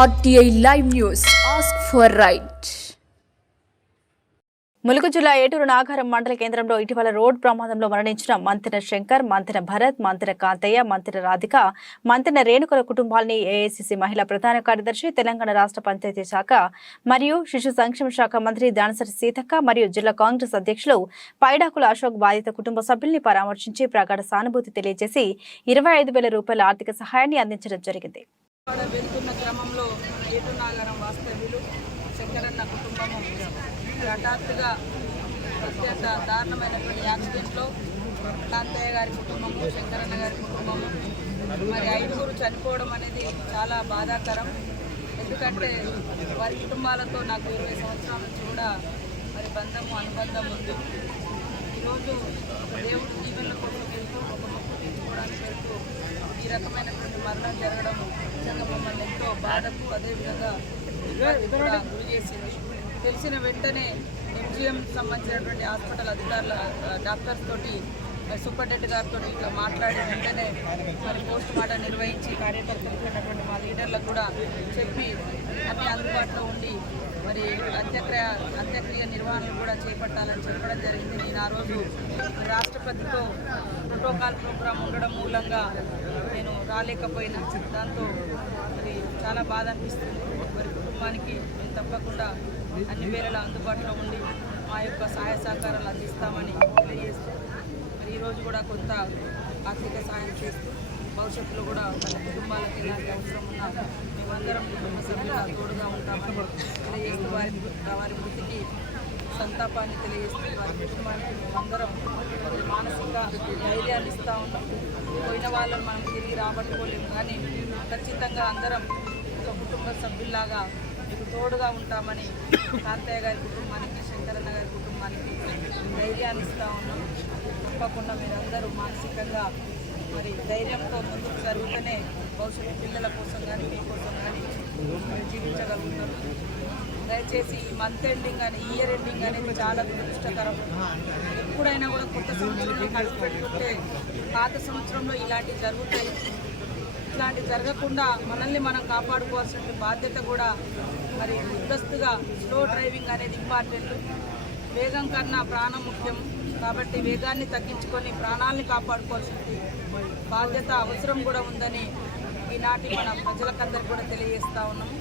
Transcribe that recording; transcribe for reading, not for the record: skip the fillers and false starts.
RTI Live News. Ask for right. Mulugu జిల్లా ఏటూరు నాగారం మండల కేంద్రంలో ఇటీవల రోడ్ ప్రమాదంలో మరణించిన మంతెన శంకర్, మంతెన భరత్, మంతెన కాంతయ్య, మంతెన రాధిక, మంతెన రేణుకల కుటుంబాలని ఏఐసిసి మహిళా ప్రధాన కార్యదర్శి, తెలంగాణ రాష్ట్ర పంచాయతీ శాఖ మరియు శిశు సంక్షేమ శాఖ మంత్రి దానసరి సీతక్క మరియు జిల్లా కాంగ్రెస్ అధ్యక్షులు పైడాకుల అశోక్ బాధిత కుటుంబ సభ్యుల్ని పరామర్శించి ప్రగాఢ సానుభూతి తెలియజేసి 25,000 రూపాయల ఆర్థిక సహాయాన్ని అందించడం జరిగింది. శంకరన్న కుటుంబము హఠాత్తుగా అత్యంత దారుణమైనటువంటి యాక్సిడెంట్లో కాంతయ్య గారి కుటుంబము, శంకరన్న గారి కుటుంబము మరి 5 చనిపోవడం అనేది చాలా బాధాకరం. ఎందుకంటే వారి కుటుంబాలతో నాకు 20 సంవత్సరాల నుంచి కూడా మరి అనుబంధం ఉంది. ఈరోజు దేవుడు జీవన కోసం వెళ్తూ ఒక మొక్కు తీర్చుకోవడానికి వెళ్తూ ఈ రకమైనటువంటి మరణం జరగడం నిజంగా మమ్మల్ని ఎంతో బాధకు అదేవిధంగా కూడా గురి చేసింది. తెలిసిన వెంటనే ఎంజిఎం సంబంధించినటువంటి హాస్పిటల్ అధికారుల డాక్టర్స్ తోటి సూపరింటెండెంట్ గారితో ఇట్లా మాట్లాడి వెంటనే మరి పోస్ట్ మార్టం నిర్వహించి కార్యకర్తలు మా లీడర్లకు కూడా చెప్పి అన్ని అందుబాటులో ఉండి మరి అంత్యక్రియ నిర్వహణలు కూడా చేపట్టాలని చెప్పడం జరిగింది. నేను ఆ రోజు రాష్ట్రపతితో ప్రోటోకాల్ ప్రోగ్రాం ఉండడం మూలంగా నేను రాలేకపోయినా దాంతో మరి చాలా బాధ అనిపిస్తుంది. మరి కుటుంబానికి మేము తప్పకుండా అన్ని వేళలా అందుబాటులో ఉండి మా యొక్క సహాయ సహకారాలు అందిస్తామని తెలియజేస్తూ మరి ఈరోజు కూడా కొంత ఆర్థిక సాయం చేస్తూ భవిష్యత్తులో కూడా మన కుటుంబాలకు ఎలాంటి అవసరం ఉన్నా మేమందరం కుటుంబ సభ్యులుగా తోడుగా ఉంటామని తెలియజేస్తూ వారి వృత్తికి సంతాపాన్ని తెలియజేస్తూ వారి కుటుంబానికి మేమందరం మానసిక ధైర్యాన్ని ఇస్తూ ఉన్నాం. పోయిన వాళ్ళని మనం తిరిగి రాబట్టుకోలేము, కానీ ఖచ్చితంగా అందరం ఒక కుటుంబ సభ్యుల్లాగా మీకు తోడుగా ఉంటామని కాంతయ్య గారి కుటుంబానికి, శంకరన్న గారి కుటుంబానికి ధైర్యాన్ని ఇస్తూ ఉన్నాం. తప్పకుండా మీరందరూ మానసికంగా మరి ధైర్యంతో ముందుకు జరుగుతూనే భవిష్యత్తు పిల్లల కోసం కానీ మీకోసం కానీ మీరు జీవించగలుగుతారు. దయచేసి ఈ మంత్ ఎండింగ్ కానీ ఇయర్ ఎండింగ్ అనేది చాలా దురదృష్టకరం. ఎప్పుడైనా కూడా కొత్త సంవత్సరంలో కలిసి పెట్టుకుంటే పాత సంవత్సరంలో ఇలాంటివి జరుగుతాయి. ఇట్లాంటివి జరగకుండా మనల్ని మనం కాపాడుకోవాల్సిన బాధ్యత కూడా మరి ముందస్తుగా స్లో డ్రైవింగ్ అనేది ఇంపార్టెంట్. వేగం కన్నా ప్రాణం ముఖ్యం కాబట్టి వేగాన్ని తగ్గించుకొని ప్రాణాలని కాపాడుకోవాల్సిన బాధ్యత అవసరం కూడా ఉందని ఈనాటి మన ప్రజలకందరికీ కూడా తెలియజేస్తూ ఉన్నాము.